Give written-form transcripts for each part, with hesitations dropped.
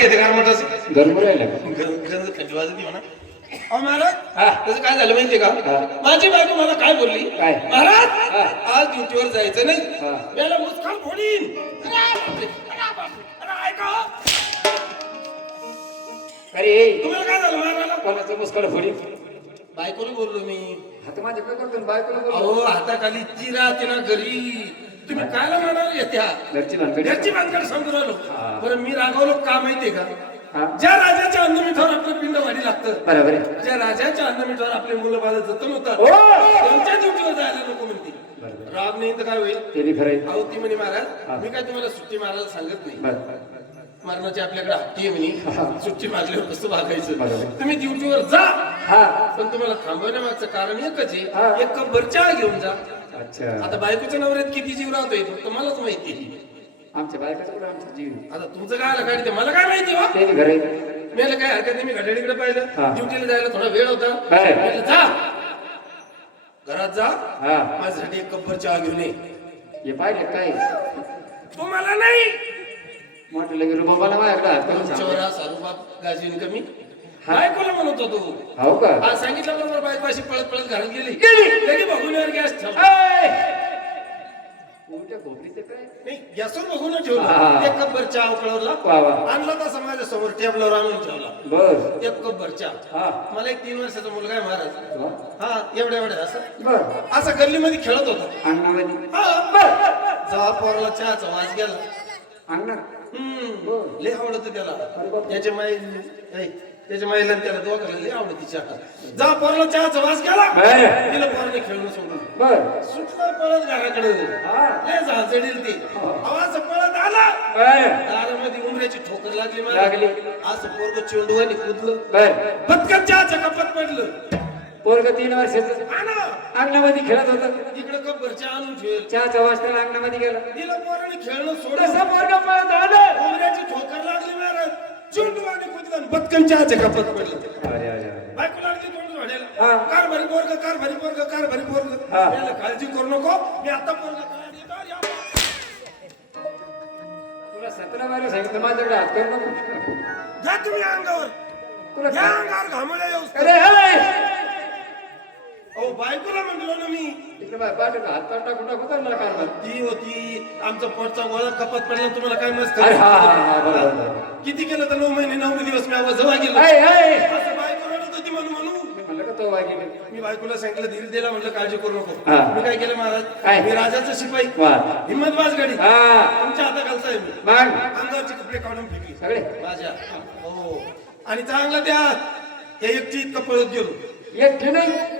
घेते गारमटाचं गरम राहिला गरज थंडी वाजती म्हणा. अहो महाराज त्याचं काय झालं माहितीये का, माझी बायको मला काय बोलली, काय? महाराज आज ड्युटीवर जायचं नाही, याला मुस्कान फोडीन. ऐका अरे तुम्हाला काय झालं महाराज, कोणाचं मुस्काळ फोडी, बायकोला बोललो मी. हात माझ्याकडे करतो बायकोला बोलतो. अहो हाताखाली ती राहते ना घरी, तुम्ही कायला म्हणाल येत्या घरची भानगड घरची भानगड समजून आलो. बरं मी रागवलो का माहितीये का, हा ज्या राजाच्या अन्नमिठावर आपलं पिंड वाढी लागतं, बरोबर आहे. ज्या राजाच्या अन्नमिठावर आपले मुलं बाळ जतन होतात, ओ! त्यांच्या ड्युटीवर जायला नको म्हणते. बरोबर. राग नाही तर काय होईल. ते बी खरं आहे. अहो ती म्हणे महाराज मी काय तुम्हाला सुट्टी मारायला सांगत नाही, बरं. मरणाची आपल्याकडे हत्ती आहे म्हणे, सुट्टी मारल्यावर कसं वागायचं, बरोबर. तुम्ही ड्युटीवर जा, हा पण तुम्हाला थांबवण्यामागचं कारण एकच हा. आहे, एक कप भर चहा घेऊन जा. अच्छा आता बायकोच्या नवऱ्यात किती जीव राहतोय फक्त मलाच माहिती. आमच्या बायकाचं पण आमचं जीव आता तुमचं काय आलं काय ते मला काय माहिती हो. ते बी खरं आहे. मी काय हरकत नाही, मी घड्याळीकडे हा. पाहिलं, ड्युटीला जायला थोडा वेळ होता, काय? म्हटलं, जा घरात जा, हा माझ्यासाठी एक कप भर चहा घेऊन ये. हे पाहिजे काय तुम्हाला नाही, म्हटलं लगे रुबाबाला माझ्याकडे हात करून सांग. तुमच्यावर हा सारूबाप गाजवीन कमी. हा. बायकोला म्हणत होतो, हो का आज सांगितलं बरोबर, बायको अशी पळत पळत घरात गेली, लगे बघूनवर गॅस ठेवला. उलट्या खोबरीचं काय नाही गॅसवर बघून हा. ठेवला, एक कप भर चहा उकळवला, वा वा आणला तसा माझ्या समोर टेबलवर आणून ठेवला, बर एक कप भर चहा. हा मला एक 3 वर्षाचा मुलगा आहे महाराज, वा. हा एवढ्या एवढ्या असं बर असं गल्लीमध्ये खेळत होता. अंगणामध्ये जेव्हा पोरला चहाचा वास गेला, अंगणात लय आवडत त्याला, त्याच्या त्याच्या महिला त्याला दोघांना लय आवडती चहा. जेव्हा पोरला चहाचा वास गेला, तिला पोराने खेळणं सोडून बर सुटला पळत घराकडे, हा लय झाडझडील ते आवाज पळत आला, बर दारामध्ये उमऱ्याची ठोकर लागली मला, लागली. असं पोरग चेंडूवानी कुदलं, बर पटकन चहाच्या कपात पडलं. पोरग 3 वर्षाचं आणा अंगणामध्ये खेळत होतं, इकडे कप भर चहा आणून ठेवेल, चहाचा वास त्याला अंगणामध्ये गेला. तिला पोराने खेळणं तसा सोडलं, पोरगा पळत आला. उमऱ्याची ठोकर लागली महाराज, चेंडूवानी कुदलं, पटकन चहाच्या कपात पडलं. अरे अरे अरे बायको लागली तोंड झाडायला, हा. कार भरी पोरग, कार भरी पोरग, कार भरी पोरग. हा. याला काळजी करू नको, मी आता पोरग कार या. तुला 17 बारा सांगितलं माझ्याकडे हात करू नको. घ्या तुम्ही अंगावर, तुला घ्या अंगावर घामोळ्या येऊ. अरे अरे अहो बायकोला म्हणलो ना मी, इकडे बाय पाठवलं हात पाठ टाकून टाकू तर मला काय म्हणत. ती होती आमचा पोटचा गोळा कपात पडला, तुम्हाला काय मस्त अरे हा हा हा बरोबर बरोबर. किती केलं तर 9 महिने 9 दिवस मी आवाज जवळ गेलो. ऐ, ऐ. असं बायको रडत होती म्हणून मी म्हणलं का तो वागी मी बायकोला सांगितलं, धीर दिला, म्हटलं काळजी करू नको. हा. मी काय केलं महाराज, काय? मी राजाचा शिपाई, वा हिम्मत बाजगाडी, हा तुमच्या हाताखालचा आहे मी. मग अंगावरचे कपडे काढून फेकले सगळे माझ्या, हो, आणि चांगला त्या एकटी इतकं पळत गेलो. एकटे नाही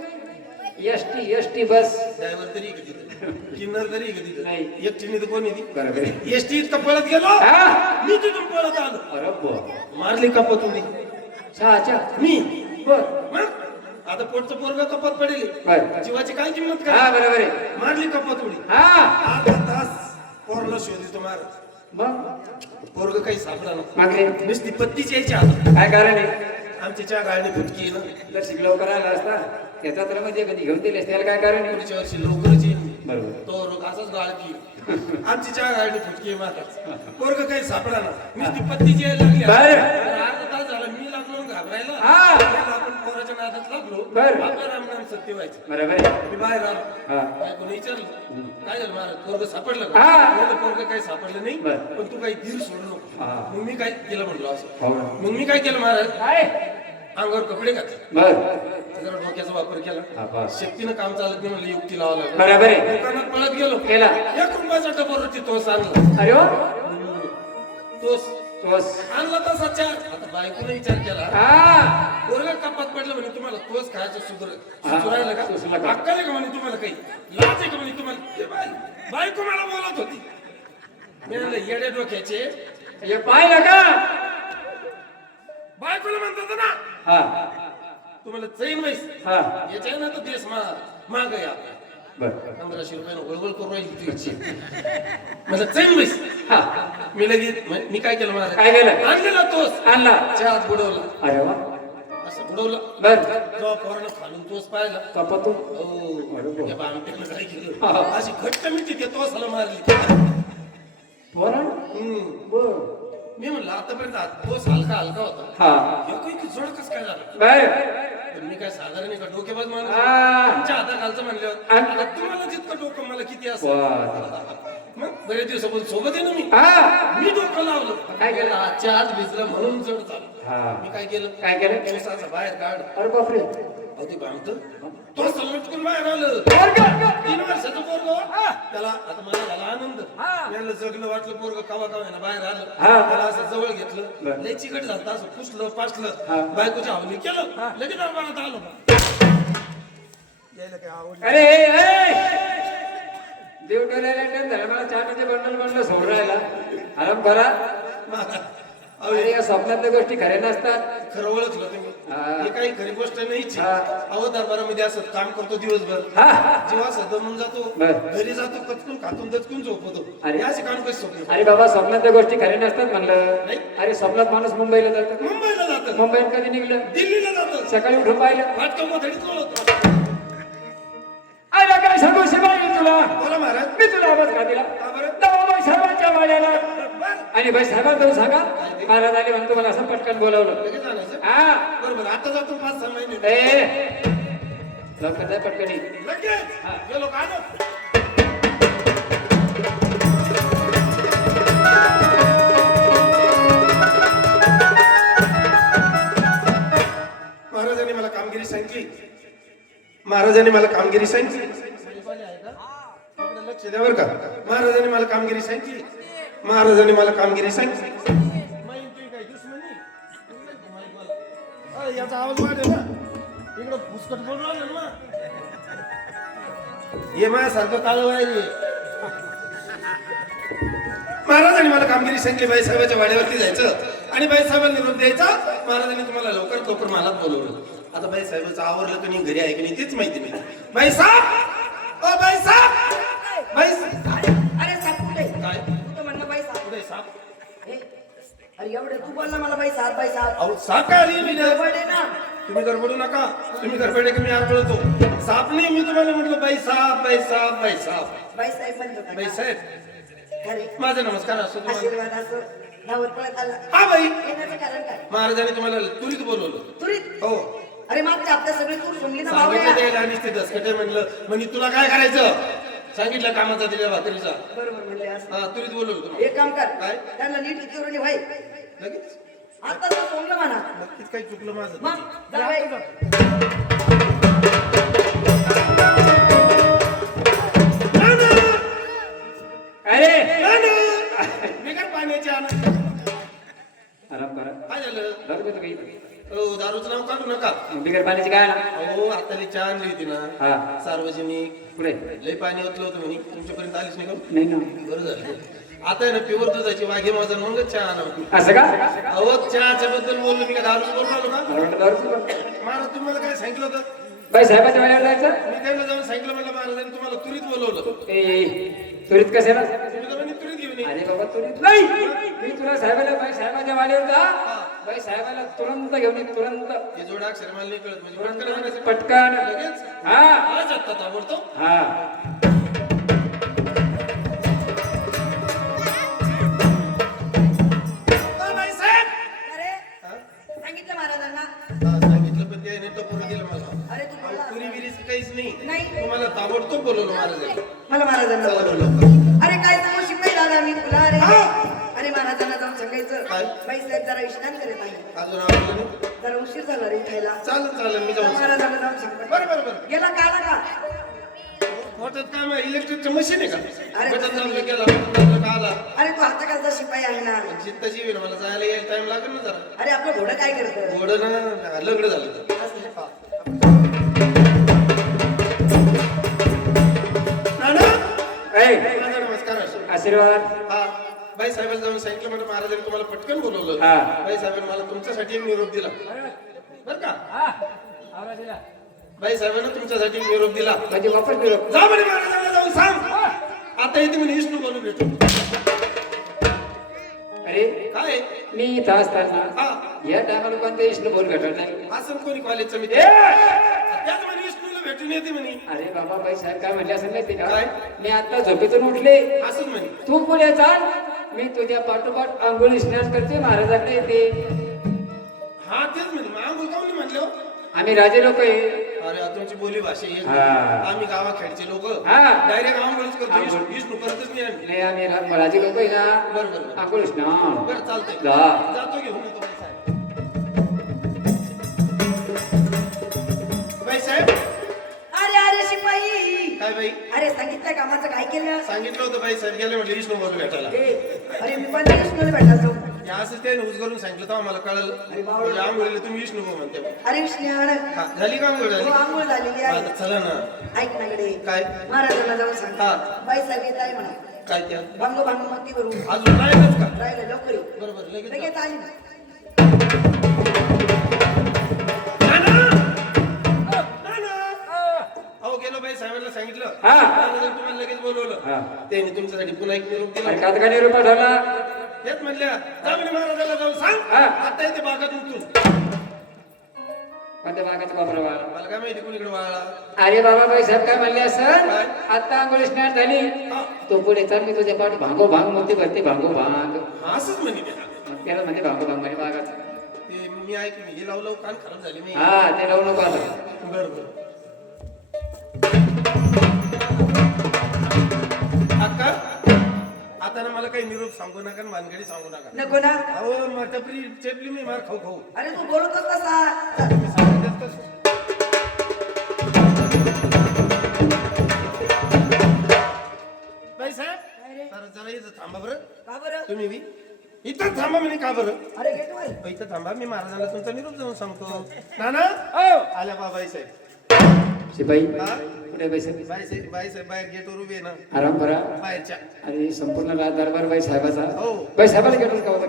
एसटी बस ड्रायव्हर तरी का तिथं, किन्नर तरी का तिथं, नाही. एकटीने तर कोणी ती बरोबर एसटी इतकं पळत गेलो, हा मी तिथून पळत आलो, अरे बो मारली कपात उडी चहा मी. बर मग आता पोटचं पोरग कपात पडेल, बर जीवाची काय किंमत हा काय, बरोबर आहे मारली कपात उडी. हा अर्धा तास पोरला शोधितो महाराज, मग पोरग काही सापडा ना, मागले नुसती पत्तीची यायची हातात. काय कारण आहे आमची चहा गाळणी फुटकी आहे ना, जर शिकलो करायला असता त्याचा तर मध्ये कधी घेऊन दिलेस त्याला काय कारण आहे पुढच्या वर्षी लवकरच येईल. बरोबर तो रोग असाच गाळकी आमची चहा गाळणी फुटकी आहे माझा, पोरग काही सापडा ना, नुसती पत्तीची यायला लागली. बरं. अर्धा तास झाला मी लागलो घाबरायला, हा. त्याला आपण पोराच्या नादात लागलो, बरं. आपलं रामनाम सत्य व्हायचं. बरोबर आहे मी बाहेर आलो, हा बायकोने विचारलं काय झालं महाराज, पोरग सापडलं का? हा. म्हणलं, पोरग काही सापडलं नाही, बरं. पण तू काही धीर सोडू नको. हा. मग मी काय केलं म्हणलो असं, हो ना. मग मी काय केलं महाराज, काय अंगावर कपडे घातले, बर जरा डोक्याचा वापर हा, केला, बस. शक्तीनं काम चालत नाही म्हणलं, युक्ती लावा लागली. बरोबर आहे दुकानात पळत गेलो, केला 1 रुपयाचा टपोरची तोस आणला, अरे वा तोस तोस आणला तसा चार. आता बायकोने विचार केला, हा पोरगा कपात पडलं म्हणे, तुम्हाला तोच खायचं हा, सुधारायला सुचलं का, का? अक्कल आहे का म्हणे तुम्हाला, काही लाज आहे का म्हणे तुम्हाला. हे बायको मला बोलत होती, मी म्हणलं येडे डोक्याचे, हे पाहिलं का बायकोला म्हणतात ना हा तुम्हाला चैन वैस हा याच्या ना तर देश माग या बर 1500 रुपयानं गोळगोळ करून राहिली तुझी मला चैन वैस. हा मी लगेच मी काय केलं मला, काय केलं? आणलेला तोच आणला चहात बुडवला, अरे वा असं बुडवलं, बर जेव्हा पोरानं खालून तोच पाहिला, कपातू हो या बामट्यानं काय केलं, हा. अशी घट्ट मिठी ते तोसाला मारली. पोरा बर मी म्हणलं आतापर्यंत बस हलका हलका होता हा हे काही जोड कस काय झालं बर पण मी काय साधारण आहे का डोकेबाज माणूस आ. तुमच्या हाताखालचं म्हणल्यावर आता तुम्हाला जितकं डोकं मला किती असं वा. मग बरेच दिवसापासून सोबत आहे ना मी हा मी डोकं लावलं काय केलं? आजच्या आज भिजलं म्हणून जड झालं हा मी काय केलं काय केलं? केसाचा बाहेर काढ अरे बापरे अहो ते काय म्हणतं तो सलटकून बाहेर आलं पोरगं. 3 वर्षाचं पोरग त्याला आता मला झाला आनंद याला जगलं वाटलं पोरग कवा कवा आहे ना बाहेर आलं त्याला असं जवळ घेतलं बरं. लय चिकट झालं असं पुसलं हा. पासलं बायकोच्या हवली केलं लगेच दरबारात आलो यायला काय आवडलं अरे ए! देव डोल्याला टाइम झाला मला चहाचे बंडल सोडून राहिला आराम करा अहो, अरे या स्वप्नातल्या गोष्टी खऱ्या नसतात खरं ओळखलं तुम्ही हा. हे काही खरी गोष्ट नाहीच हा. अहो दरबारामध्ये असं काम करतो दिवसभर हा जेव्हा असं दमून जातो बरं. घरी जातो कचकून खातून दचकून झोपतो अरे. हे असे काम कसे सोपे अरे बाबा स्वप्नातल्या गोष्टी खऱ्या नसतात म्हणलं नाही. अरे स्वप्नात माणूस मुंबईला जातो मुंबईला जातं मुंबईत कधी निघलं दिल्लीला जातं सकाळी उठून पाहिलं फाटक्या मोठडीत बोलतो अरे काय सांगू शिवाय तुला बोला महाराज मी तुला आवाज का दिला का बरं? दबाबाई साहेबांच्या वाड्याला बरं. आणि भाई साहेबांना जाऊन सांगा महाराज आले म्हणून तुम्हाला असं पटकन बोलावलं लगेच आणायचं हा बरोबर आता जातो 5-6 महिने ए लवकर जाय पटकन ये. लगेच गेलो का आलो महाराजांनी मला कामगिरी सांगितली महाराजांनी मला कामगिरी सांगितली लक्ष द्या बरं का महाराजांनी मला कामगिरी सांगितली महाराजांनी मला कामगिरी सांगितली याचा आवाज वाढेल ना इकडं फुसकट बोलून राहिलं ना हे माझ्यासारखं काळ आहे महाराजांनी मला कामगिरी सांगितली बाईसाहेबाच्या वाड्यावरती जायचं आणि बाईसाहेबांना निरोप द्यायचा महाराजांनी तुम्हाला लवकर मला बोलवलं आता बाईसाहेबाचं आवरलं की नाही घरी आहे की नाही तेच माहिती नाही बाईसाहेब ओ बाईसाहेब अरे साप कुठे काय तू तर म्हणलं बाई साप कुठे साप हे, अरे एवढे तू बोल ना मला बाई साप अहो साप काय आली मी बडे ना तुम्ही गडबडू नका तुम्ही गडबडे की मी आडबडतो साप नाही मी तुम्हाला म्हटलं बाईसाहेब बाई साहेब म्हणतो का? बाईसाहेब अरे माझा नमस्कार असतो तुम्हाला आशीर्वाद असं धावत पळत आला हा बाई येण्याचं कारण काय महाराजांनी तुम्हाला तुरीत बोलवलं तुरीत हो अरे मागच्या हप्त्यात सगळी तूर सोडली ना सांगितलं बाबा द्यायला आणि ते दसकटे म्हणलं म्हणजे तुला काय करायचं सांगितलं कामाचा दिल्या भाकरीचा बरोबर म्हणले असं हा तुरीत बोलवलं तुम्हाला एक काम कर काय? त्यांना नीट विचारून भाई लगेच आता तर सोडलं म्हणा नक्कीच काही चुकलं माझं मग जा बाई. अरे बिगर पाण्याची आणा आराम करा काय झालं दारू पितो काही हो दारूचं नाव काढू नका बिगर पाण्याची काय ना अहो आताली चहा आणली होती ना हा सार्वजनिक पुढे लय पाणी ओतलं होतं म्हणे तुमच्यापर्यंत आलीच नाही का नाही ना बरं झालं आता आहे ना प्युअर दुधाची वाघे माझा मग चहा आणा असं का अहो चहाच्या बद्दल बोललो मी का दारूच बोलून आलो का मला वाटलं दारू पितो. महाराज तुम्हाला काय सांगितलं होतं बाई साहेबाच्या वाड्याला जायचं मी त्यांना जाऊन सांगितलं मला महाराजांनी तुम्हाला तुरीत बोलवलं ए त्वरित कशाला तुम्ही तर म्हणे तुरीत घेऊन ये. अरे बाबा त्वरित नाही मी तुला साहेबाला बाई साहेबाच्या वाड्यावर जा बाई साहेबाला तुरंत घेऊन ये तुरंत हे जोड अक्षर मला नाही कळत म्हणजे पटकन आणायचं. पटकन लगेच हा आज आत्ता ताबडतोब हा बाईसाहेब अरे हा? सांगितलं महाराजांना हा, सांगितलं पण ते नेतो करून दिलं मला अरे तू बोलला पुरी बिरीच काहीच नाही नाही. तुम्हाला ताबडतोब बोलवलं महाराजांनी मला महाराजांना चला बोलवलं. बोलवलं. अरे काय सांगू शिकवाय दादा मी तुला अरे हा. अरे महाराजांना जाऊन सांगायचं काय? बाई साहेब जरा विश्रांत करत आहे अजून आवडलं नाही जरा उशीर झाला रे खायला चालेल मी जाऊन महाराजांना जाऊन शिकवाय बरं गेला काढा का मोठ्यात काम आहे इलेक्ट्रिकचं मशीन आहे का अरे बटन दाबलं गेला बटन दाबलं का आला अरे तू हाताखालचा शिपाई आहे ना चित्ता जीव मला जायला यायला टाइम लागेल ना जरा अरे आपलं घोडं काय करतं घोडं ना लग्न झालं नाना ए माझा नमस्कार असो आशीर्वाद हा बाई साहेबांना जाऊन सांगितलं म्हणजे महाराजांनी तुम्हाला पटकन बोलवलं हा. बाई साहेबांनी मला तुमच्यासाठी एक निरोप दिला बर का बाई साहेबांना तुमच्यासाठी एक निरोप दिला म्हणजे वापस फिरो जा म्हणे महाराजांना जाऊन सांग आता येते म्हणे विष्णू बोलू भेटू अरे काय मी इथं असताना हा या टायमाला कोणत्या इष्ट बोल भेटत नाही असं कोणी कॉलेजचा मित्र ए! त्याच म्हणे विष्णूला भेटून येते म्हणे अरे बाबा बाई साहेब काय म्हणले असेल माहिती का काय? मी आता झोपेतून उठले असंच म्हणे तू पुढे चाल मी तुझ्या पाठोपाठ आंघोळी स्नान करते महाराजाकडे येते. हा तेच म्हणजे मग आंघोळ काऊन नाही म्हणले हो? आम्ही राजे लोक आहे. अरे तुमची बोली भाषा येत हा. नाही. आम्ही गावाखेडचे लोक हा. डायरेक्ट आंघोळच करतो. आंघोळ. विष्णू करतच नाही आम्ही. नाही आम्ही राजे लोक आहे ना. बरोबर. आंघोळी स्नान. बरं चालतंय. जा. जातो घेऊन येतो बाई साहेब. अरे अरे शिपाई काय बाई अरे सांगितलं कामाचं काय केलं सांगितलं होतं बाई साहेब गेले म्हटलं विष्णू बोलू भेटायला. अरे मी पण विष्णूला भेटायला जाऊ. हे असं त्याने उचगरून सांगितलं तर आम्हाला कळलं. म्हणजे आंघोळीला तुम्ही विष्णू भाऊ म्हणते. अरे विष्णू हा, झाली का आंघोळ झाली? हो, आंघोळ झालेली आहे. आता चला ना. ऐक ना इकडे काय महाराजांना जाऊन सांग हा. बाई साहेब येत आहे म्हणा. काय त्या भांग भांग मती करू अजून राहिलंच का? राहिलं लवकर ये. बरोबर लगेच लगेच आली नाना! नाना! अहो गेलो बाई साहेबांना सांगितलं. हा. महाराजांनी तुम्हाला लगेच बोलवलं. हा. त्यांनी तुमच्यासाठी पुन्हा एक निरोप दिला. अरे कातकाने रुपया ठरला. तेच म्हणल्या जा म्हणे महाराजाला जाऊन सांग. हा. आता येते बागात उठून. कोणत्या भागात वापरावा. मला काय माहिती कुणीकडे वाळला. अरे बाबा बाई साहेब काय म्हणले असं काय? आता आंघोळी स्नान झाली हा. तो पुढे तर मी तुझ्या पाठ भांगो भांग मोठी भरते भांगो भांग. असंच म्हणे ते. मग त्याला म्हणजे भांगो भांग म्हणजे भागात. ते मी ऐकलं हे लावलं कान खराब झाले मी. हा ते लावू नको आता. बरोबर. अक्का आता ना मला काही निरोप सांगू नका आणि भानगडी सांगू नका. नको ना अहो मग टपरी चेपली मी मार खाऊ खाऊ. अरे तू बोलतच कसा मी सांगितलं तसं. बाई साहेब जरा इथं थांबा बरं. का बरं तुम्ही बी इथं थांबा म्हणे. का बरं? अरे गेटवर इथं थांबा मी महाराजांना तुमचा निरोप जाऊन सांगतो. नाना आल्या बा बाई साहेब. शिपाई हा? कुठे पैसे बाई साहेब बाहेर गेटवर उभे आहे ना आराम करा. बाहेरच्या. आणि संपूर्ण दरबार बाई साहेबाचा. हो. बाई साहेबाला घेतलं का होतं?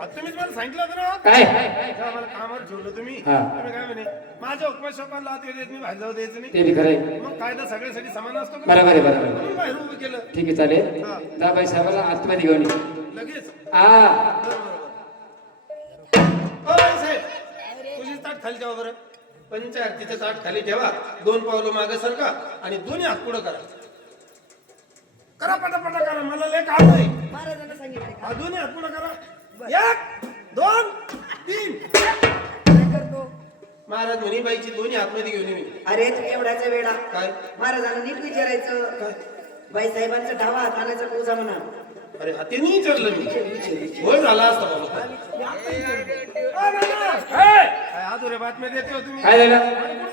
आता तुम्हीच मला सांगितलं होतं ना काय जेव्हा मला कामावर ठेवलं तुम्ही. हा. तुम्ही काय म्हणे माझ्या हुकमाशोकाला हात देत नाही बाहेर जाऊ द्यायचं नाही. ते बी खरंय. मग कायदा सगळ्यासाठी समान असतो का? बरोबर आहे बरोबर आहे. म्हणून बाहेर उभं केलं ठीक आहे चालेल. हा. जा बाई साहेबाला आतमध्ये घेऊन ये. लगेच. हा बरोबर. बाई साहेब तुझी ताट खाली ठेवा बरं. पंचायतीचं ताट खाली ठेवा. 2 पावलं मागे सरका आणि दोन्ही हात पुढं करा. करा पटापटा करा. मला लय काम आहे. महाराजांना सांगितलं का हा, दोन्ही हात पुढं करा. 1 2 3. काय करतो महाराज म्हणी बाईची दोन्ही हातमध्ये घेऊन ये. अरे तू एवढ्याचा वेळा काय महाराजांना नीट विचारायचं बाई साहेबांचा डावा हात आणायचा पूजा म्हणा अरे हातीने विचारलं मी. गोळ झाला असता बाबा. काय अधुरे बातम्या देते हो तुम्ही. काय झालं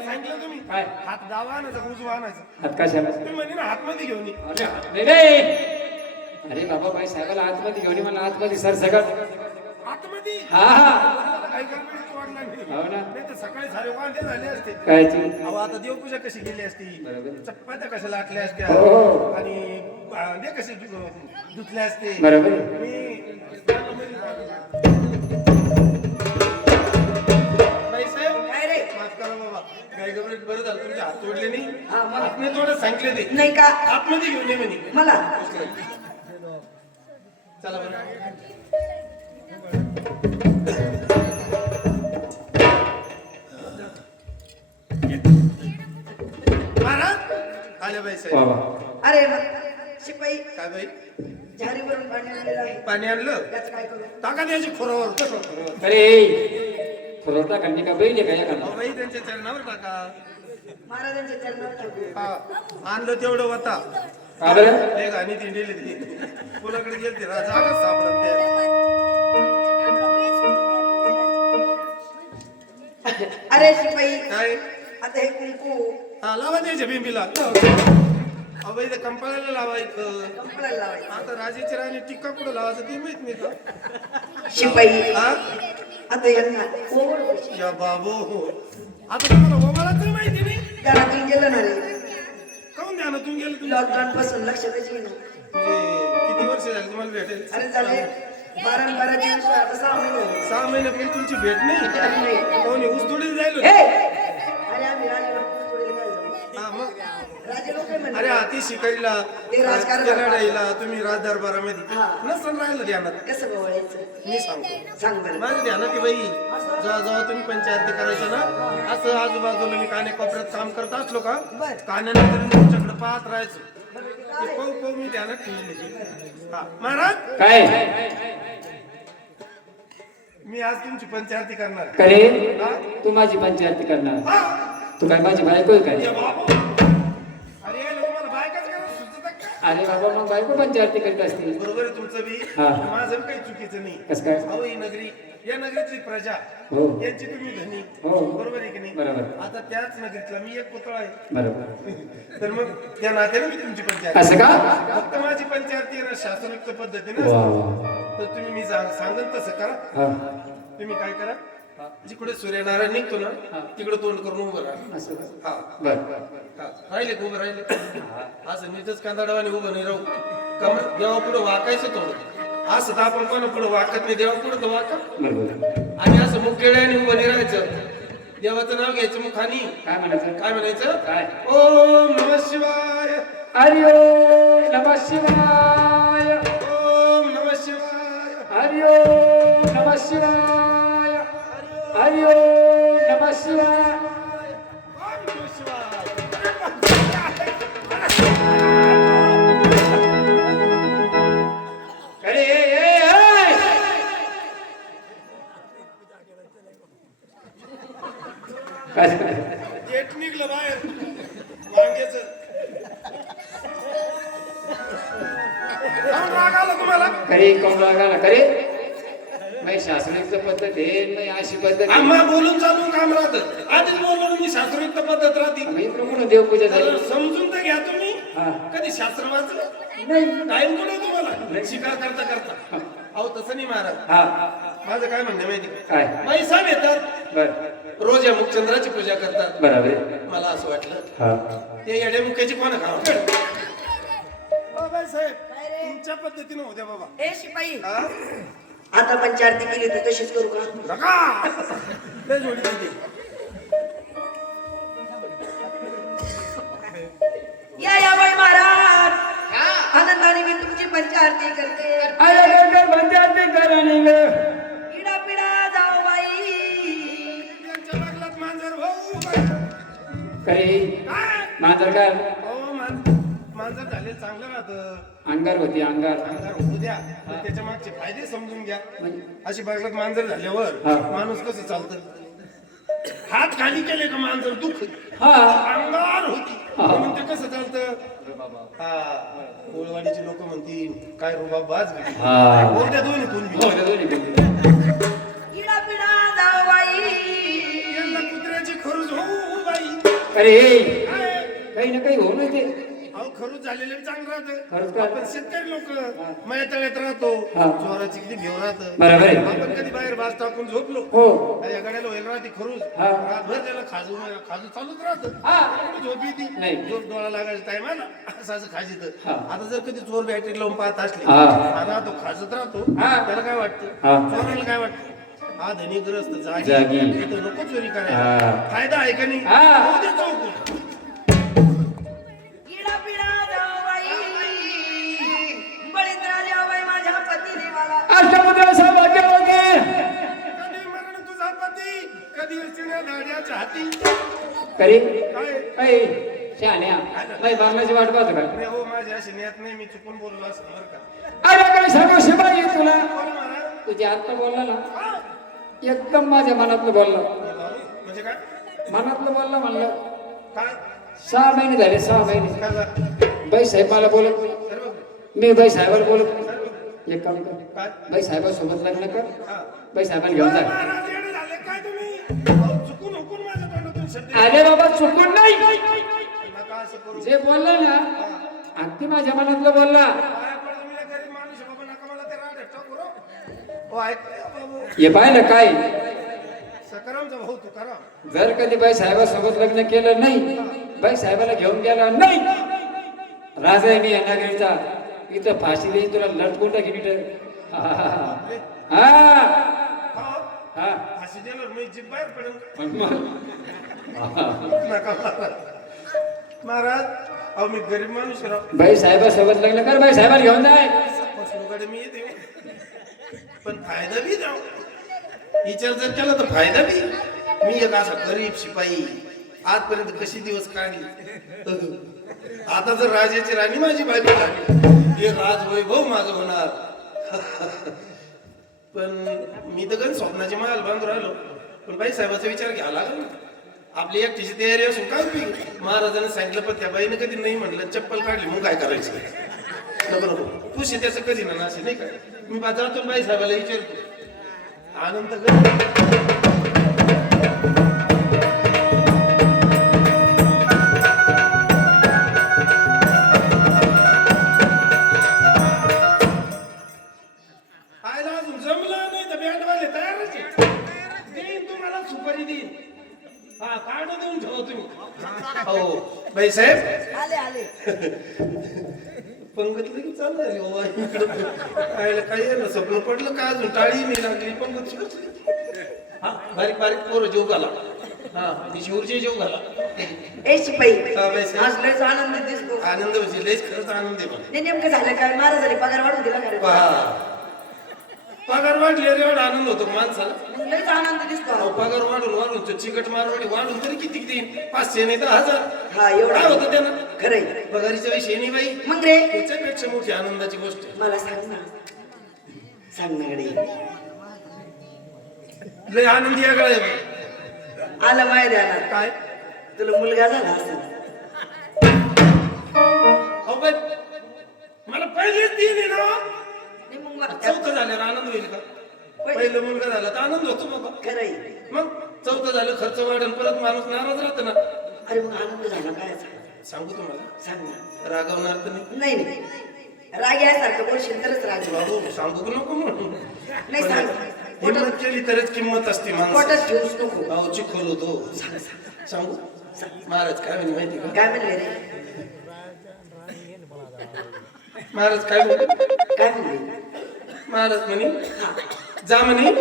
सांगितलं तुम्ही काय हात डावा आणायचा का उजवा आणायचा. हात कशाला तुम्ही म्हणे ना हातमध्ये घेऊन ये. अरे नाही रे. अरे बाबा बाई साहेबाला आतमध्ये घेऊन ये मला आतमध्ये सर सगळं. आतमध्ये हा हा काही गडबडीत वाढला नाही. हो ना. नाही तर सकाळी सारे वांदे झाले असते. कायची अहो आता देवपूजा कशी गेली असती. बरोबर. चपात्या कशा लाटल्या असत्या हो. आणि भांडे कसे धुतले असते. बरोबर. मी बाई साहेब काय रे माफ करा बाबा. काही गडबडीत बरं झालं तुमचे हात तोडले नाही. हा, मग? आपने थोडं सांगितले ते नाही का आतमध्ये घेऊन ये म्हणे. मला चला बरं. महाराज आले बाई साहेब. बाबा अरे शिपाई काय बाई झारीवरून पाणी आणलेलं आहे पाणी आणलं. त्याचं काय करू टाका द्यायची खोरावर. अरे पुरवठा करणे का बैल आहे का या अहो बाई त्यांच्या चरणावर टाका. महाराजांच्या चरणावर ठेवू हा आणलं तेवढं होता. का बरं एक आणि ती नेली ती पुलाकडे गेलती जागा सापडत ते. अरे शिपाई काय आता हे कुंकू हा लावा द्यायच्या बिंबीला. अहो बाई ते कंपाळाला लावायचं. कंपळाला लावायचं आता राजाची राणी टिक्का कुठं लावायचं ते माहित नाही का. शिपाई हा आता यांना ओवळ कशी या बाबो हो. आता तुम्हाला ओमाला तरी माहिती नाही. घरातून गेलं ना रे काऊन ध्यानातून गेलं तुम्ही. लॉकडाऊन पासून लक्षातच येईल म्हणजे किती वर्ष झाली तुम्हाला भेटेल. अरे झाले 12 दिवस आता 6 महिने 6 महिन्यापूर्वी तुमची भेट नाही. नाही. कोणी ऊस तोडीला जाईल हे! होते. अरे आम्ही राजाला पुढे गेलो. हा मग राजे लोक म्हणले अरे हाती शिकायला ते राजकारण लढाईला तुम्ही राज दरबारामध्ये हा. नसन राहिलं ध्यानात. कसं गोवळायचं मी सांगतो सांग बरं माझ्या ध्यानात की बाई जेव्हा जेव्हा तुम्ही पंचायती करायचं ना असं आजूबाजूला मी काने कोपऱ्यात काम करत असलो का बर. कानाने तरी तुमच्याकडे पाहत राहायचं. बरं, ते पाहू मी त्याला ठेवले. हा, महाराज काय मी आज तुमची पंचायती करणार. करे हा? तू माझी पंचायती करणार? हा. तू काय माझी बायको आहे काय? ये बाबा. अरे लोक मला बायकाच करायला सुचत का? अरे बाबा मग बायको पंचायती करीत असतील. बरोबर आहे तुमचं बी. हा. माझं बी काही चुकीचं नाही. कस काय? अहो ही नगरी, या नगरीतली प्रजा, हो यांची तुम्ही धनी. हो. बरोबर आहे की नाही? बरोबर आता त्याच नगरीतला मी एक पुतळा आहे. बरोबर. तर मग त्या नात्याने मी तुमची पंचायत. असं का? फक्त माझी पंचायती आहे ना शास्त्रोक्त पद्धतीने वा असते. वा. तर तुम्ही मी सांगेन तसं करा. हा तुम्ही काय करा, जिकडे सूर्यनारायण निघतो ना तिकडे तोंड करून उभं राहा. असं का? हा बर हा. राहिले का उभं राहिले? असं नीटच कांदाडावाने उभं नाही राहू. कम देवा पुढे वाकायचं थोडं. असं तर आपण कोणा पुढे वाकत नाही, देवा पुढे तर वाका. बरोबर. आणि असं मुखेड्याने उभं नाही राहायचं. देवाचं नाव घ्यायचं मुखानी. काय म्हणायचं? काय म्हणायचं? काय? ओम नमः शिवाय. हरि ओम नमः शिवाय. ओम नमः शिवाय. हरि ओम नमः शिवाय. हरि ओम नमः शिवाय. ओम नमः शिवाय. अरे ए, ए, ए. काय गेट निघलं बाहेर वांग्याचं. काहून राग आला तुम्हाला? करे कोण लागाला करे नाही शास्त्रोक्त पद्धत आहे नाही अशी पद्धत आहे. आम्हा बोलून चालून काम राहतं. आधीच बोललो ना मी शास्त्रोक्त पद्धत राहते. मी प्रमाण देवपूजा झाली. तर समजून तर घ्या तुम्ही. हा. कधी शास्त्र वाचलं? नाही टाइम कुठे तुम्हाला शिकार करता करता? अहो तसं नाही महाराज. हा माझं काय म्हणणं माहिती का? काय बाई साहेब येतात बर रोज या मुखचंद्राची पूजा करतात. बरोबर आहे. मला असं वाटलं हा ते येडे मुख्याची कोण खावं. बाई साहेब तुमच्या पद्धतीने होत्या बाबा. ए शिपाई, हा? आता पंचायती केली तर तशीच करू का? नका. लय जोडी दिली. या बाई महाराज, आनंदाने मी तुमची पंचायती करते. अरे पंचायती करानी ग इडा पिडा जाओ बाई. त्यांच्या बागलात मांजर भाऊ बाई. काही काय? मांजर काय अहो मांजर झाले चांगलं राहतं. अंगार होती अंगार अंगार होऊ द्या पण त्याच्या मागचे फायदे समजून घ्या. अशी बागलात मांजर झाल्यावर हा. माणूस कसं चालतं? हात खाली केले का मांजर दुख हा अंगार होती. हा. म्हणून ते कसं चालतं? हा कोळवाडीची लोक म्हणतील काय रुबाब बाज गेली. हा. कोणत्या दोन्हीतून बी. हो, त्या दोन्ही पैकी. इडा पिडा जाओ बाई. यांना कुत्र्याची खरूज हो बाई. अरे काय? काही ना काही होऊ नये ते अहो खरूज झालेले बी चांगलं खरूज राहतं. काय? आपण शेतकरी लोक मया तळ्यात राहतो. हा. चोराची किती भेव राहतं. बरोबर आहे. आपण कधी बाहेर बाज टाकून झोपलो हो या गाड्याला व्हायला राहते खरूज. हा. रातभर त्याला खाजू चालूच राहतं. हा. झोप येते. नाही. झोप डोळा लागायचा टाइम आला असं खाजीत. हा. आता जर कधी चोर बॅटरी लावून पाहत असले हा. राहतो खाजत राहतो. हा. त्याला काय वाटतं? हा. चोराला काय वाटतं? हा धनी ग्रस्त जागी. इथं नको चोरी करायला. हा. फायदा आहे का नाही? हा. होऊ दे चौकून. इडा पिडा जाओ बाई. बळींद्रा जाओ बाई माझ्या पतीने मला. अष्टपुत्र सौभाग्य होते कधी मरण तुझा पती कधी असल्या धाड्याच्या हाती. करी काय ऐ शहाण्या नाही बांगलाची वाट पाहतो का? अरे हो माझी अशी नियत नाही. मी चुकून बोललो असं बरं का. अरे काय सांगू शिपाई तुला बोल महाराज. तुझ्या आत्ता बोलला ना हा. एकदम माझ्या मनातलं बोलला म्हणजे काय? मनातलं बोलला म्हणलं काय 6 महिने झाले 6 महिने काय झालं? बाई साहेब मला बोलत नाही. सर्व मी बाई साहेबाला बोलत नाही. एक काम कर काय? बाई साहेबासोबत लग्न कर हा. बाई साहेबाला घेऊन जा. महाराज येडे झाले काय तुम्ही? अहो, चुकून हुकून माझ्या तोंडातून शब्द अरे बाबा चुकून नाही नका असं करू. जे बोलला ना अगदी माझ्या मनातलं बोलला. पाया पडतो मी गरीब माणूस आहे बाबा. नका मला ते राग टाकू रो. ओ ऐक बाबू. हे पाहिलं काय सकारामचा भाऊ तुकाराम. जर कधी बाई साहेबासोबत लग्न केलं नाही बाई साहेबाला घेऊन गेला नाही राजा आहे मी या नगरीचा इथं फाशी देईन तुला लटकून टाकीन इथं. हा हा फाशी दिल्यावर मी जीभ बाहेर पडेल. पण मग नका महाराज. महाराज अहो मी गरीब माणूस आहे राव. बाई साहेबासोबत लग्न कर बाई साहेबाला घेऊन जाय. फसलोकडे मी येते पण फायदा बी द्या. विचार जर केला तर फायदा बी. मी एक असा गरीब शिपाई आजपर्यंत कशी दिवस काढली आता जर राजाची राणी माझी बायको झाली हे राजवैभव माझं होणार. पण मी तर गण स्वप्नाची महाल बांधून राहिलो, पण बाई साहेबाचा विचार घ्यावा लागला ना. आपली एकटीची तयारी असून काय उपयोग? महाराजांनी सांगितलं पण त्या बाईने कधी नाही म्हटलं, चप्पल काढली मग काय करायचं? नको नको, तू त्याचं कधी ना असे नाही काय. मी बाजारातून बाई साहेबाला विचारतो आनंद आयला अजून जमला नाही तर बँडवाले तयारच आहे. देईन तुम्हाला सुपारी देईन. हा कार्ड देऊन ठेवा तुम्ही. हो बाई साहेब आले आले. पंगत की चालणार आहे बाबा इकडं. आयला काय आहे ना, स्वप्न पडलं काय अजून टाळी नाही लागली पंगत. हा बारीक बारीक पोरं जेव घाला. हा ती शिवरचे जेव घाला. ए शिपाई हा, बाई साहेब. आज लयच आनंद दिसतो. आनंद म्हणजे लयच खरंच आनंद आहे मला. ते नेमकं झालं काय? महाराजांनी पगार वाढून दिला का रे? पहा पगार वाढले रे एवढा आनंद होतो माणसाला. मग लयच आनंद दिसतो. अहो, पगार वाढून वाढून तो चिकट मारवाडी वाढून तरी किती किती 500 नाही तर 1000. हा एवढा काय होतं त्यानं? खरंय. पगारीचा विषय नाही बाई. मग रे त्याच्यापेक्षा मोठी आनंदाची गोष्ट आहे. मला सांग ना, सांग ना गडे. लय आनंदी आगळा आहे बाई. आलं माय द्याला काय तुला मुलगा झाला असेल. अहो बाई, मला पहिलेच दिन आहे ना. नाही मग चौथं झाल्यावर आनंद होईल का? पहिलं मुलगा झाला तर आनंद होतो बाबा. खरंय. मग चौथं झालं खर्च वाढन परत माणूस नाराज राहतो ना. अरे मग आनंद झाला काय? सांगू तुम्हाला, सांग ना. रागवणार तर नाही. नाही नाही राग यासारखं बोलशील तरच राग. बाबू सांगू नको म्हणून. नाही सांग. हिंमत केली तरच किंमत असते माणूस. पोटात ठेवूच नको. अहो चिखल होतो. सांग सांग. सांगू महाराज काय म्हणे माहिती का? काय म्हणले रे? महाराज काय म्हणे? काय म्हणले? महाराज म्हणे जा म्हणे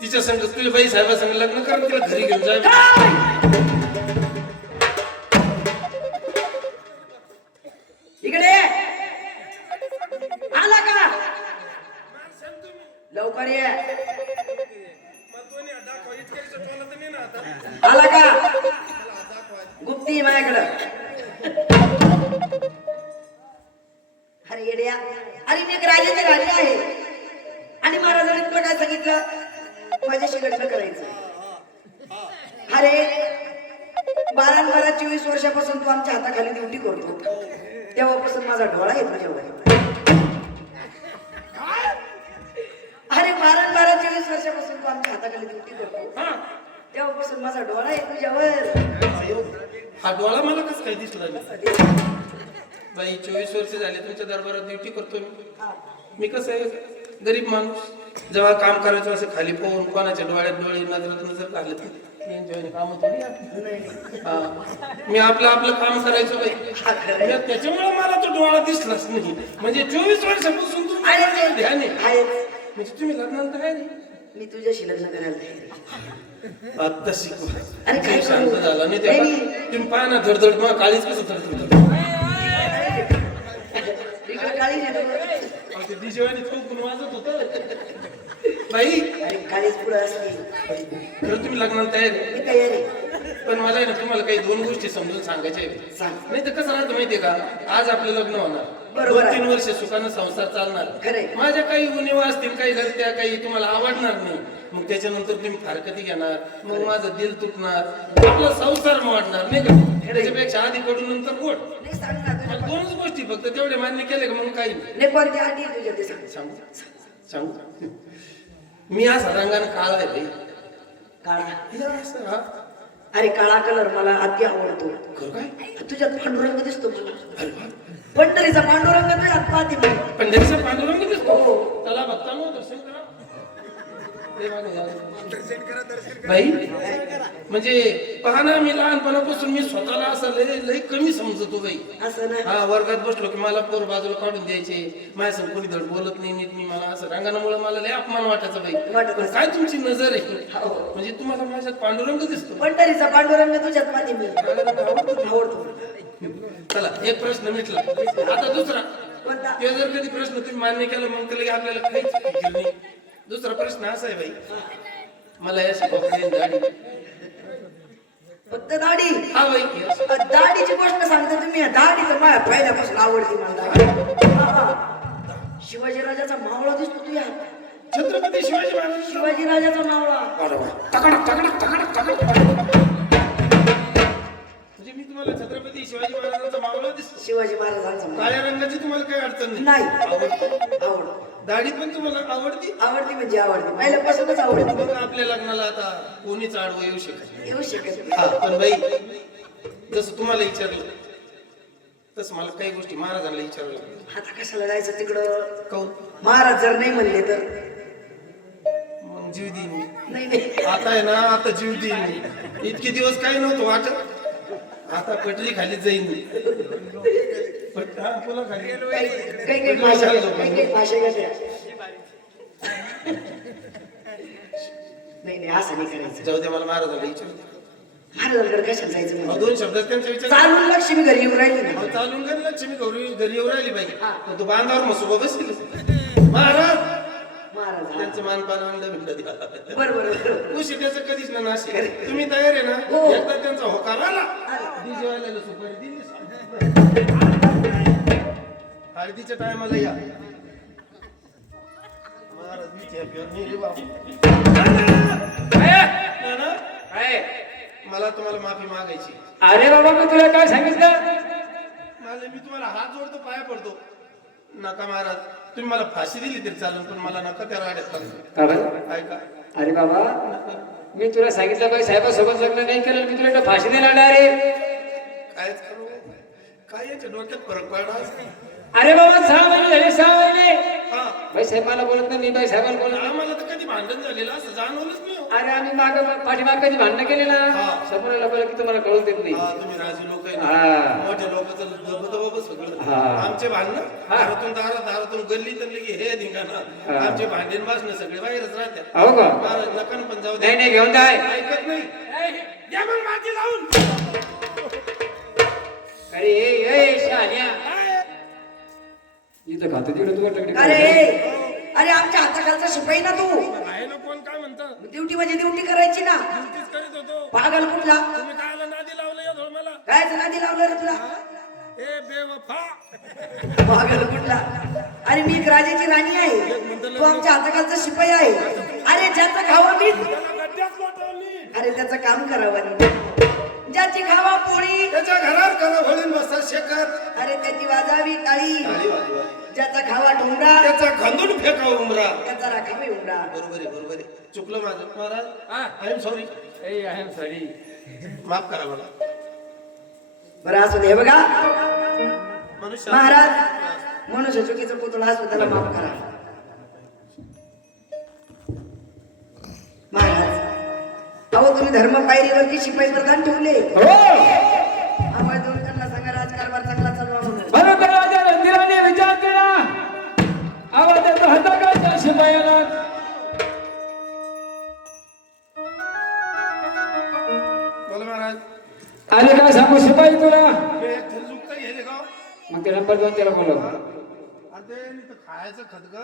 तिच्या संग तुझ्या बाई साहेबा संग लग्न कर, तिला घरी घेऊन जा. इकडे आला का? लवकर ये. आला का? गुप्ती आहे माझ्याकडं. अरे येड्या, अरे मी एक राजाची राणी आहे आणि महाराजांनी तुला काय सांगितलं? माझ्याशी लग्न करायचं. अरे 12-24 वर्षापासून तू आमच्या हाताखाली ड्युटी करतो, तेव्हापासून माझा डोळा आहे तुझ्यावर. अरे 12-24 वर्षापासून तू आमच्या हाताखाली ड्युटी करतो, तेव्हापासून माझा डोळा आहे तुझ्यावर. हा डोळा मला कसं काय दिसला नाही? बाई 24 वर्ष झाले तुमच्या दरबारात ड्युटी करतो मी कसं आहे गरीब माणूस. जेव्हा काम करायचं असं खाली पाहून कोणाच्या डोळ्यात डोळे नजरात नजर लागले काम थोडी. मी आपलं आपलं काम करायचो बाई. त्याच्यामुळे मला तो डोळा दिसलाच नाही. म्हणजे 24 वर्षापासून तुमचं ध्यान आहे. म्हणजे तुम्ही लग्नाला तयार आहे? मी तुझ्याशी लग्न करायला तयार. आता शिकू. अरे काय शांत झाला नाही तेव्हा तुम्ही पाहा ना धडधड मग काळीच कसं धडधड काळी दिशेवाणी चौकून वाजत होत बाई. काळीच पुढे असते. खरं तुम्ही लग्नाला तयार आहे? मी तयार आहे. पण मला आहे ना तुम्हाला काही 2 गोष्टी समजून सांगायच्या आहेत. सांग. नाही तर कसं राहतं माहितीये का, आज आपलं लग्न होणार, बरोबर आहे. 2-3 वर्ष सुखानं संसार चालणार. खरंय. माझ्या काही उणीवा असतील, काही घरत्या, काही तुम्हाला आवडणार नाही. मग त्याच्यानंतर तुम्ही फारकती घेणार, मग माझं दिल तुटणार, आपला संसार मोडणार नाही का? त्याच्यापेक्षा आधी कडून नंतर गोड. नाही सांग ना तुझ्या. 2च गोष्टी फक्त तेवढे मान्य केले का मग काही नाही. नाही कोणती आधी आहे तुझ्या ते सांग. सांगू सांगू मी असा रंगाने काळा आहे बाई. काळा. हा अरे काळा कलर मला अति आवडतो. खरं काय? तुझ्यात पांडुरंग दिसतो मला. अरे वा. पंढरीचा पांडुरंग तुझ्यात पाहते मी. पंढरीचा पांडुरंग दिसतो. त्याला भक्तांना दर्शन करा. बाई म्हणजे पहा ना, मी लहानपणापासून मी स्वतःला असं लय कमी समजतो बाई. असं ना. हा वर्गात बसलो की मला पोर बाजूला काढून द्यायचे, माझ्या संग कोणी धड बोलत नाही नीट. मी मला असं रंगानामुळे मला लय अपमान वाटायचा बाई. पण काय तुमची नजर आहे, म्हणजे तुम्हाला माझ्यात पांडुरंग दिसतो. पंढरीचा पांडुरंग तुझ्यात पाहते मी. आवडतो. चला एक प्रश्न मिटला. आता दुसरा. कोणता? ते जर कधी प्रश्न तुम्ही मान्य केला मग त्याला आपल्याला काहीच फिकीर नाही. दुसरा प्रश्न असा आहे बाई, मला या दाढी फक्त दाढी हा बाई yes. दाढीची गोष्ट सांगते तुम्ही दाढी तर मला पहिल्यापासून आवडते मला दाढी. हा. शिवाजी राजाचा मावळा दिसतो तू या छत्रपती शिवाजी महाराज शिवाजी राजाचा मावळा टकडक टकडक टकडक टकडक. म्हणजे मी तुम्हाला छत्रपती शिवाजी महाराजांचा मावळा दिसतो. शिवाजी महाराजांचा मावळा. काळ्या रंगाची तुम्हाला काही अडचण नाही. आवडते. आवड दाढी पण तुम्हाला आवडती. आवडती म्हणजे आवडती पहिल्यापासूनच आवडती. मग आपल्या लग्नाला आता कोणीच आडवं येऊ शकत नाही. येऊ शकत हा नाही. पण बाई जसं तुम्हाला विचारलं तसं मला काही गोष्टी महाराजांना विचारलं. आता कशाला जायचं तिकडं काऊन महाराज जर नाही म्हणले तर मग जीव देईन मी. नाही नाही आता आहे ना आता जीव देईन मी. इतके दिवस काही नव्हतं वाटत आता पटरी खाली जाईन मी. हा, पुन्हा खाली काही भाषा घेते नाही असं नाही करायचं. जाऊ दे मला महाराजांना विचारू. महाराजांकडे कशाला जायचं म्हणजे? दोन शब्दात त्यांचा विचार चालून लक्ष्मी घरी येऊन राहिली ना. अहो, चालून घरी लक्ष्मी घरी येऊ राहिली पाहिजे पण तू बांधावर मसोबा बसली महाराज महाराज त्यांचं मानपान अंड मिळत द्या. बरोबर खुशी त्याचं कधीच ना नाशे. तुम्ही तयार आहे ना हो. एकदा त्यांचा होकार आला DJ वाल्याला सुपारी दिली. हळदीच्या टायमाला या महाराज मी चॅम्पियन नाही रे बाबा. ना, ना? काय? मला तुम्हाला माफी मागायची. अरे बाबा मी तुला काय सांगितलं? मला मी तुम्हाला हात जोडतो पाया पडतो नका महाराज. तुम्ही मला फाशी दिली तरी चालेल पण मला नका त्या राड्यात घालू. का बरं? ऐका अरे बाबा मी तुला सांगितलं बाई साहेबासोबत लग्न नाही केलं मी तुला फाशी देणार डायरेक्ट. कायच करू काय याच्या डोक्यात फरक पडला. अरे बाबा 6 महिने झाले 6 महिने हा बाई साहेब मला बोलत नाही मी बाई साहेबाला बोलत नाही. आम्हाला तर कधी भांडण झालेलं असं जाणवलंच नाही हो. अरे आम्ही पाठीमाग कधी भांडणं केले ना हा. समोरला बोला की तुम्हाला कळून देत नाही. हा, तुम्ही राजू लोक आहे हा. ना मोठ्या लोकांचं दबदबा सगळं. हा. आमचे भांडणं हा. दारातून दारातून गल्ली तर लगे हे धिंगाणा. हा. आमचे भांडण भाषण सगळे बाहेरच राहतात. हो का? महाराज नका ना पण जाऊ नाही दे. नाही घेऊन जाय. ऐकत नाही. द्या मग माती लावून. अरे ए शहाण्या इथं खातो तिकडे तू वाटलं अरे अरे आमच्या हाताखालचा शिपाई ना तू. आहे ना कोण काय म्हणतं ड्युटी म्हणजे ड्युटी करायची ना. तेच करीत होतो. पागल कुठला तुम्ही काय नादी लावलं या धोळमाला. काय नादी लावलं रे तुला ए बेवफा. पागल कुठला. अरे मी एक राजाची राणी आहे तू आमच्या हाताखालचा शिपाई आहे. अरे ज्याचं खावा मीठ गड्ड्यात लोटवली. अरे त्याचं काम करावं नाही. ज्याची खावा पोळी त्याच्या घरात करा वळीन बसा शेकर. अरे त्याची वाजावी टाळी. आली वाली वाली. ज्याचा खावा ढोंगरा त्याचा खांदून फेकावा उमरा. त्याचा राखावी उमरा. बरोबर आहे बरोबर आहे. चुकलं माझं Maharaj. I am sorry. I am sorry. माफ करा मला. बरं असू दे. हे बघा मनुष्य महाराज मनुष्य चुकीचं पुतळा असतो त्याला माफ करा. महाराज अहो तुम्ही धर्म पायरीवरती शिपाई प्रधान ठेवले. हो आम्हाला दोन त्यांना सांगा राजकारभार चांगला चालवा म्हणून. बरोबर राजा रणधीराने विचार केला आवाज येतो हताकाच्या शिपायाला. बोला महाराज. आले काय सांगू शिपाई तुला हे थरजुकता गेले का. मग ते नंबर 2 त्याला बोलव. अरे नुसतं खायचं खदग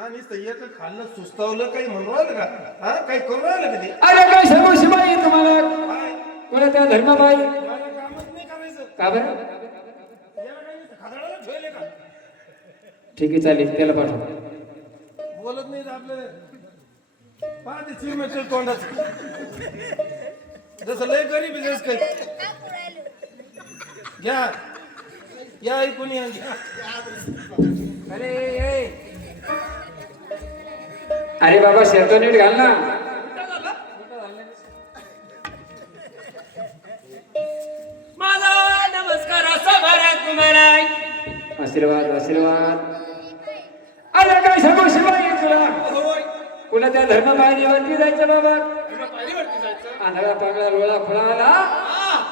आणि एक खाल्लं सुस्तावलं काही म्हणून राहिलं का. हा काही करून राहिलं का ते. अरे काय सांगू शिपाई तुम्हाला काय कोणा त्या धर्माबाई मला कामच नाही करायचं. का बरं याला काही खदाडाला ठेवले का. ठीक आहे चालेल त्याला पाठव. बोलत नाही आपलं पाहते चिरमेचं तोंडाच जसं लय गरीब आहे जसं काही. घ्या या ऐकून या घ्या. अरे बाबा शर्ट नीट घाल ना. माझा नमस्कार सभारा तुम्हाला. आशीर्वाद आशीर्वाद. अरे काय सांगू शिवाय तुला पुन्हा त्या धर्मबाईवरती जायचं बाबा. आंधळा पांगळा लोळा खुळा आला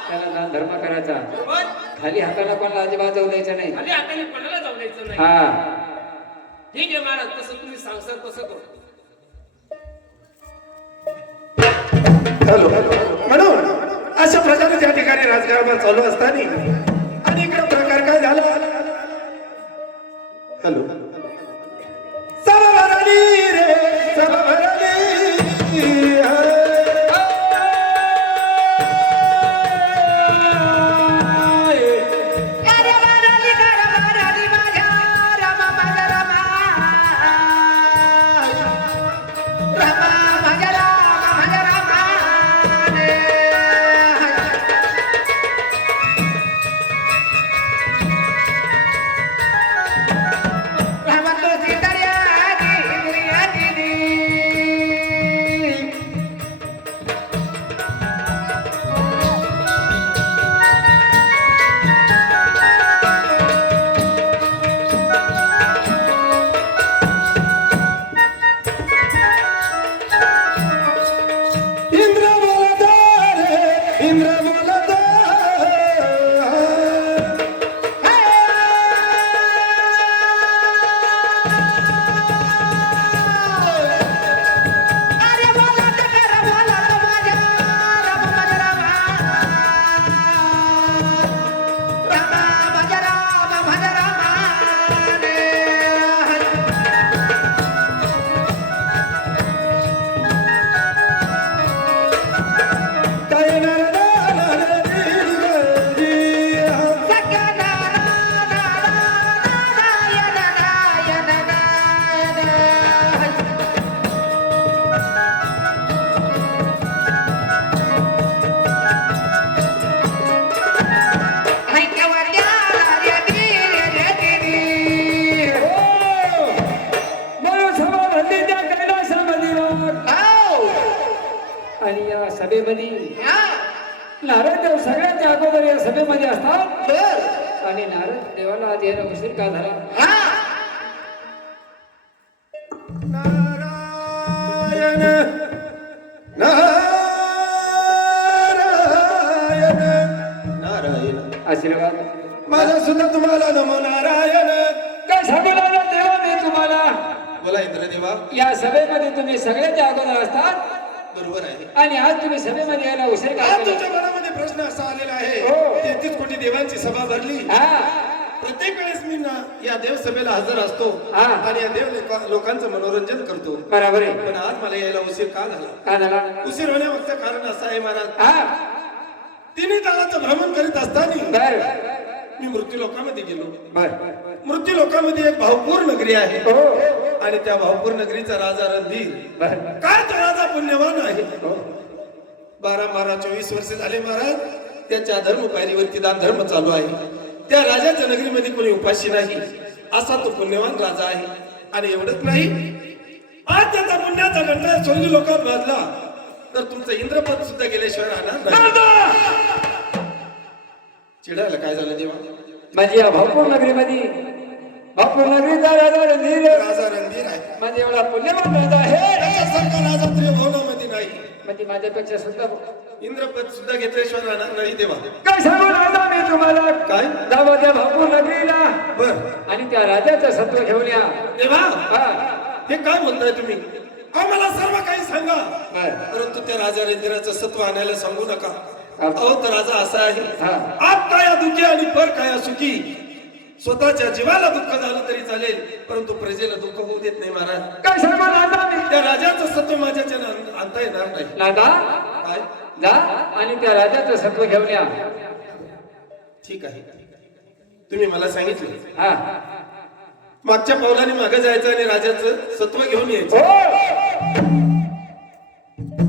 त्याला दान धर्म करायचा. खाली हाताला कोणाला अजिबात जाऊ द्यायचं नाही. खाली हाताने कोणाला जाऊ द्यायचं नाही. हा ठीक आहे महाराज तसं तुम्ही सांगसाल तसं करू. हॅलो म्हणून अशा प्रकारे त्या ठिकाणी राजकारण चालू असताना आणि इकडे प्रकार काय झाला. हॅलो सभा भरली रे सभा भरली. आणि या सभेमध्ये हा नारद देव सगळ्यांच्या अगोदर या सभेमध्ये असतात बर आणि नारद देवाला आज यायला उशीर का झाला? हा नारायण नारायण नारायण आशीर्वाद माझा सुद्धा तुम्हाला नमो नारायण. काय सांगू लागला देवा मी तुम्हाला? बोला इंद्रदेवा. या सभेमध्ये तुम्ही सगळ्यांच्या अगोदर असतात बरोबर आहे. आणि आज तुम्ही सभेमध्ये यायला उशीर का आज केला? तुमच्या मनामध्ये प्रश्न असा आलेला आहे. हो. 33 कोटी देवांची सभा भरली. हा प्रत्येक वेळेस मी ना या देव सभेला हजर असतो हा. आणि या देव लोकांचं मनोरंजन करतो. बरोबर आहे. पण आज मला यायला उशीर का झाला? का झाला? उशीर होण्यामागचं कारण असं आहे महाराज. हा तिन्ही तळाचं भ्रमण करीत असताना बर मी मृत्यू लोकांमध्ये गेलो. बर मृत्यू लोकांमध्ये एक भावपूर नगरी आहे हो आणि त्या भावपूर नगरीचा राजा रणधीर बर काय तो राजा पुण्यवान आहे. 12-24 वर्ष झाले महाराज त्याच्या धर्म पायरीवरती दान धर्म चालू आहे. त्या राजाच्या नगरीमध्ये कोणी उपाशी नाही असा तो पुण्यवान राजा आहे. आणि एवढंच नाही आज त्याचा पुण्याचा घंटा स्वर्गीय लोकात बांधला तर तुमचं इंद्रपद सुद्धा गेल्याशिवाय राहणार नाही. चिडायला काय झालं देवा? म्हणजे या भाऊपूर नगरीमध्ये भाऊपूर नगरीचा राजा रणधीर राजा रणधीर आहे. म्हणजे एवढा पुण्यवान राजा आहे त्याच्यासारखा राजा त्रिभुवनामध्ये नाही. म्हणजे माझ्यापेक्षा सुद्धा इंद्रपद सुद्धा घेतल्याशिवाय राहणार नाही देवा. काय सांगू राजा मी तुम्हाला? काय? जावा त्या भाऊपूर नगरीला बर आणि त्या राजाचं सत्व घेऊन या. देवा हा हे काय बोलताय तुम्ही? आम्हाला सर्व काही सांगा बर परंतु त्या राजा रणधीराचं सत्व आणायला सांगू नका. हा. अहो तर राजा असा आहे हा. आप काया दुखी आणि पर काया सुखी. स्वतःच्या जीवाला दुःख झालं तरी चालेल परंतु प्रजेला दुःख होऊ देत नाही महाराज. काय सांगू राजा मी? त्या राजाचं सत्व माझ्याच्या आणता येणार नाही. नादा काय? जा आणि त्या राजाचं सत्व घेऊन या. ठीक आहे तुम्ही मला सांगितलं हा मागच्या पावलाने मागे जायचं आणि राजाचं सत्व घेऊन यायचं. हो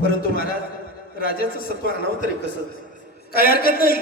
परंतु महाराज राजाचं सत्व आणावं तरी कसं? काय हरकत नाही